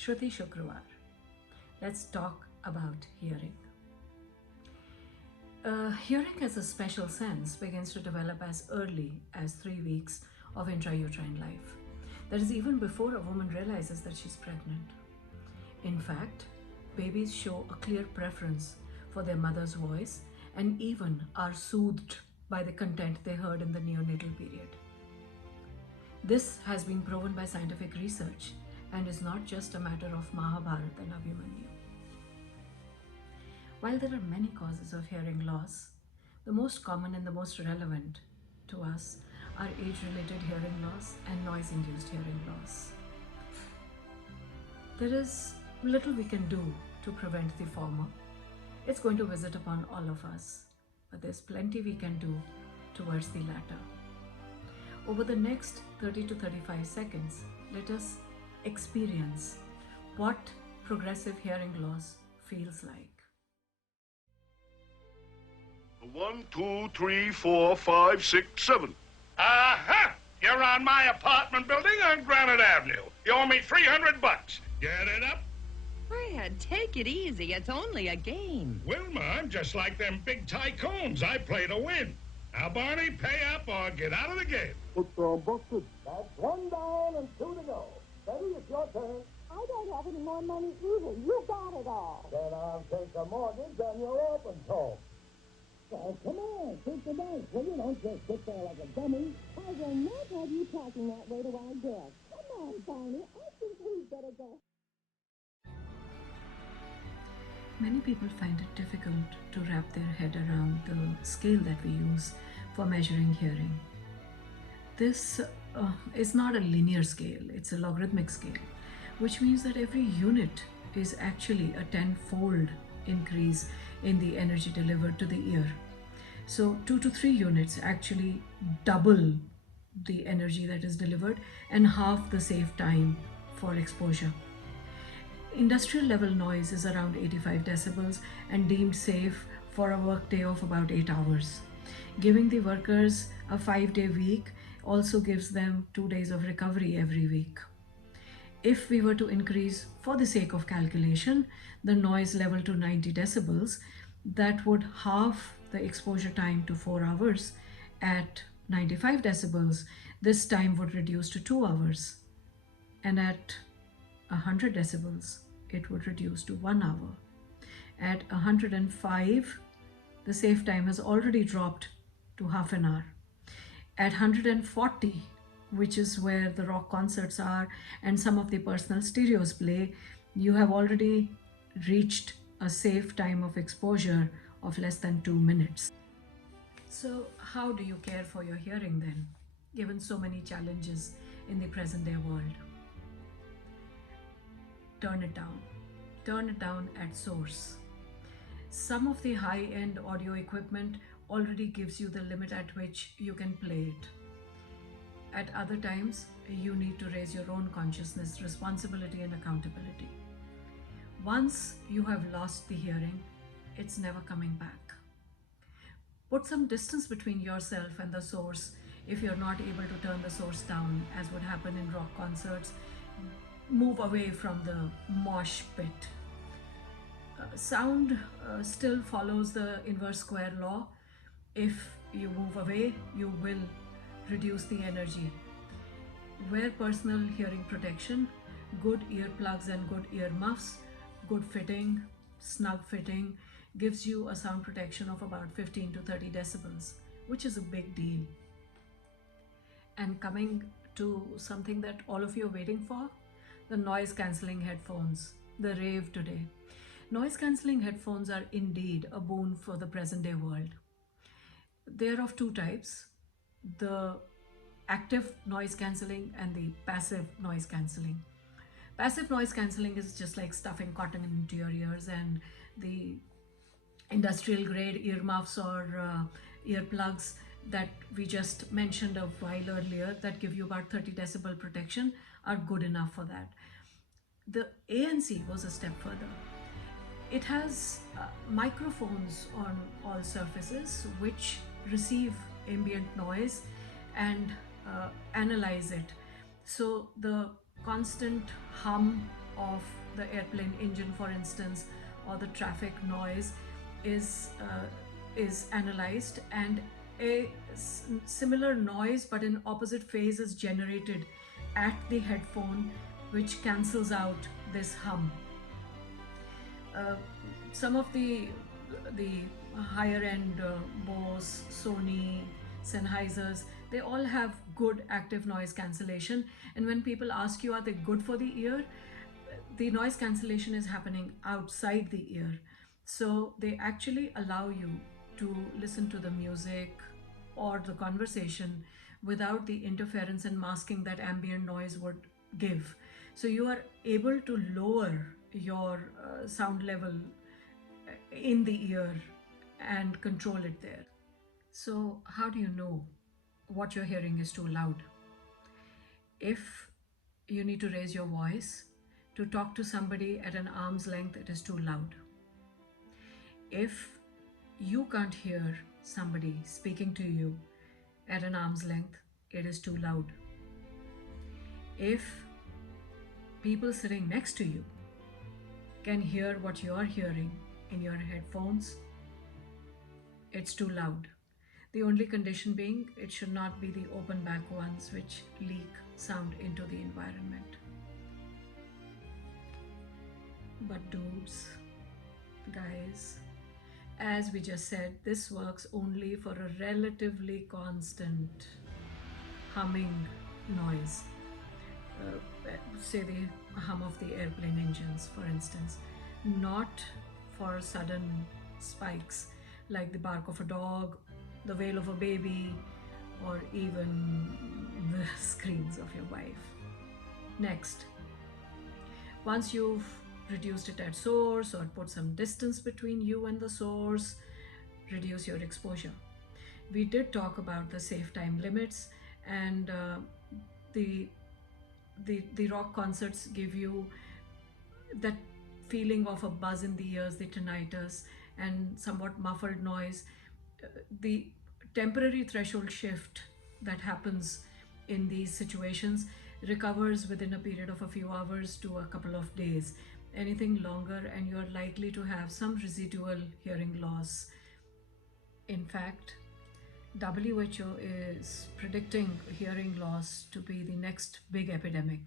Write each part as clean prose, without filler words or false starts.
Shruti Shukrawar. Let's talk about hearing. Hearing as a special sense begins to develop as early as 3 weeks of intrauterine life. That is even before a woman realizes that she's pregnant. In fact, babies show a clear preference for their mother's voice and even are soothed by the content they heard in the neonatal period. This has been proven by scientific research and is not just a matter of Mahabharata and Abhimanyu. While there are many causes of hearing loss, the most common and the most relevant to us are age-related hearing loss and noise-induced hearing loss. There is little we can do to prevent the former. It's going to visit upon all of us, but there's plenty we can do towards the latter. Over the next 30 to 35 seconds, let us experience what progressive hearing loss feels like. 1, 2, 3, 4, 5, 6, 7. Aha! You're on my apartment building on Granite Avenue. You owe me $300. Get it up? Fred, take it easy. It's only a game. Wilma, I'm just like them big tycoons. I play to win. Now, Barney, pay up or get out of the game. It's busted. That's 1 down and 2 to go. Betty, it's your turn. I don't have any more money either. You got it all. Then I'll take a mortgage on your open toe. Well, come on, take the dice. Well, you don't just sit there like a dummy. I will not have you talking that way to our guests. Come on, Barney. I think we'd better go. Many people find it difficult to wrap their head around the scale that we use for measuring hearing. This is not a linear scale, it's a logarithmic scale, which means that every unit is actually a 10-fold increase in the energy delivered to the ear. So 2 to 3 units actually double the energy that is delivered and half the safe time for exposure. Industrial level noise is around 85 decibels and deemed safe for a workday of about 8 hours. Giving the workers a 5-day week also gives them 2 days of recovery every week. If we were to increase, for the sake of calculation, the noise level to 90 decibels, that would halve the exposure time to 4 hours. At 95 decibels, this time would reduce to 2 hours. And at 100 decibels, it would reduce to 1 hour. At 105, the safe time has already dropped to half an hour. At 140, which is where the rock concerts are and some of the personal stereos play, you have already reached a safe time of exposure of less than 2 minutes. So how do you care for your hearing then, given so many challenges in the present day world? Turn it down. Turn it down at source. Some of the high-end audio equipment already gives you the limit at which you can play it. At other times, you need to raise your own consciousness, responsibility, and accountability. Once you have lost the hearing, it's never coming back. Put some distance between yourself and the source if you're not able to turn the source down, as would happen in rock concerts. Move away from the mosh pit. Sound still follows the inverse square law. If you move away, you will reduce the energy. Wear personal hearing protection, good earplugs and good ear muffs, good fitting, snug fitting, gives you a sound protection of about 15 to 30 decibels, which is a big deal. And coming to something that all of you are waiting for, the noise cancelling headphones, the rave today. Noise cancelling headphones are indeed a boon for the present day world. They're of 2 types, the active noise cancelling and the passive noise cancelling. Passive noise cancelling is just like stuffing cotton into your ears, and the industrial grade earmuffs or earplugs that we just mentioned a while earlier that give you about 30 decibel protection are good enough for that. The ANC goes a step further. It has microphones on all surfaces which receive ambient noise and analyze it. So the constant hum of the airplane engine, for instance, or the traffic noise is analyzed, and a similar noise but in opposite phase is generated at the headphone, which cancels out this hum. Some of the higher end Bose, Sony, Sennheisers, they all have good active noise cancellation. And when people ask you, are they good for the ear? The noise cancellation is happening outside the ear. So they actually allow you to listen to the music or the conversation without the interference and masking that ambient noise would give. So you are able to lower your sound level in the ear and control it there. So how do you know what you're hearing is too loud? If you need to raise your voice to talk to somebody at an arm's length, it is too loud. If you can't hear somebody speaking to you at an arm's length, it is too loud. If people sitting next to you can hear what you're hearing in your headphones, it's too loud. The only condition being it should not be the open back ones which leak sound into the environment. But dudes, guys, as we just said, this works only for a relatively constant humming noise. Say the hum of the airplane engines, for instance, not for sudden spikes like the bark of a dog, the wail of a baby, or even the screams of your wife. Next, once you've reduced it at source or put some distance between you and the source, reduce your exposure. We did talk about the safe time limits, and the rock concerts give you that feeling of a buzz in the ears, the tinnitus, and somewhat muffled noise. The temporary threshold shift that happens in these situations recovers within a period of a few hours to a couple of days. Anything longer and you're likely to have some residual hearing loss. In fact, WHO is predicting hearing loss to be the next big epidemic,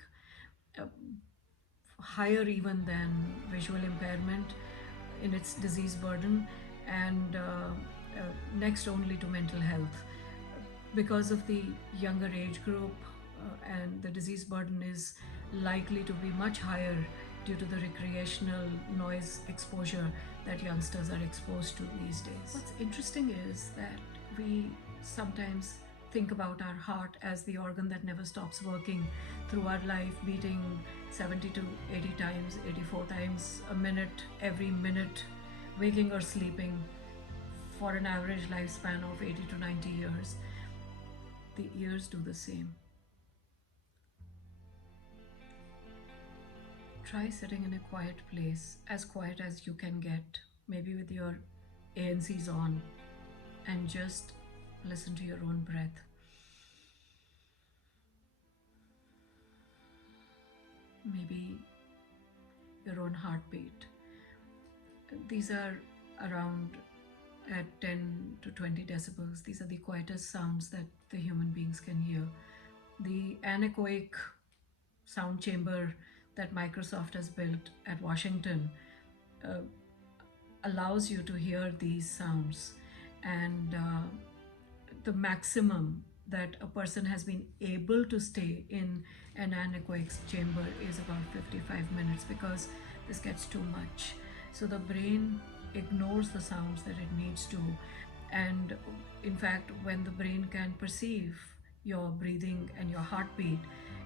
higher even than visual impairment in its disease burden, and next only to mental health. Because of the younger age group, and the disease burden is likely to be much higher due to the recreational noise exposure that youngsters are exposed to these days. What's interesting is that we sometimes think about our heart as the organ that never stops working through our life, beating 70 to 80 times, 84 times a minute, every minute, waking or sleeping, for an average lifespan of 80 to 90 years. The ears do the same. Try sitting in a quiet place, as quiet as you can get, maybe with your ANCs on, and just listen to your own breath. Maybe your own heartbeat. These are around at 10 to 20 decibels. These are the quietest sounds that the human beings can hear. The anechoic sound chamber that Microsoft has built at Washington allows you to hear these sounds, and the maximum that a person has been able to stay in an anechoic chamber is about 55 minutes, because this gets too much. So the brain ignores the sounds that it needs to, and in fact, when the brain can perceive your breathing and your heartbeat,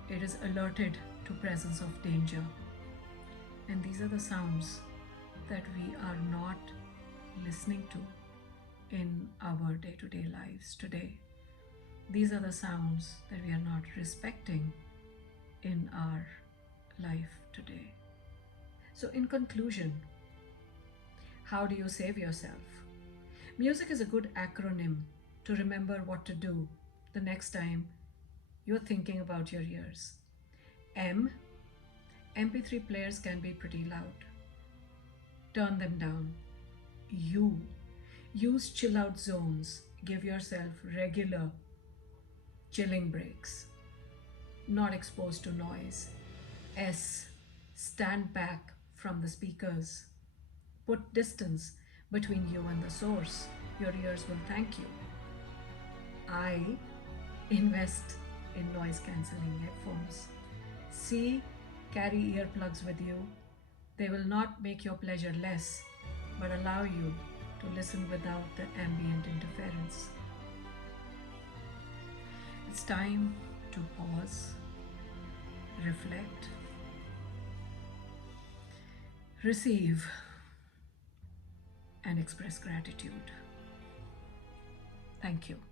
it is alerted to presence of danger. And these are the sounds that we are not listening to in our day-to-day lives today. These are the sounds that we are not respecting in our life today. So in conclusion, how do you save yourself? Music is a good acronym to remember what to do the next time you're thinking about your ears. M, MP3 players can be pretty loud. Turn them down. You use chill out zones. Give yourself regular chilling breaks. Not exposed to noise. S. Stand back from the speakers. Put distance between you and the source. Your ears will thank you. I. Invest in noise cancelling headphones. C. Carry earplugs with you. They will not make your pleasure less, but allow you to listen without the ambient interference. It's time to pause, reflect, receive, and express gratitude. Thank you.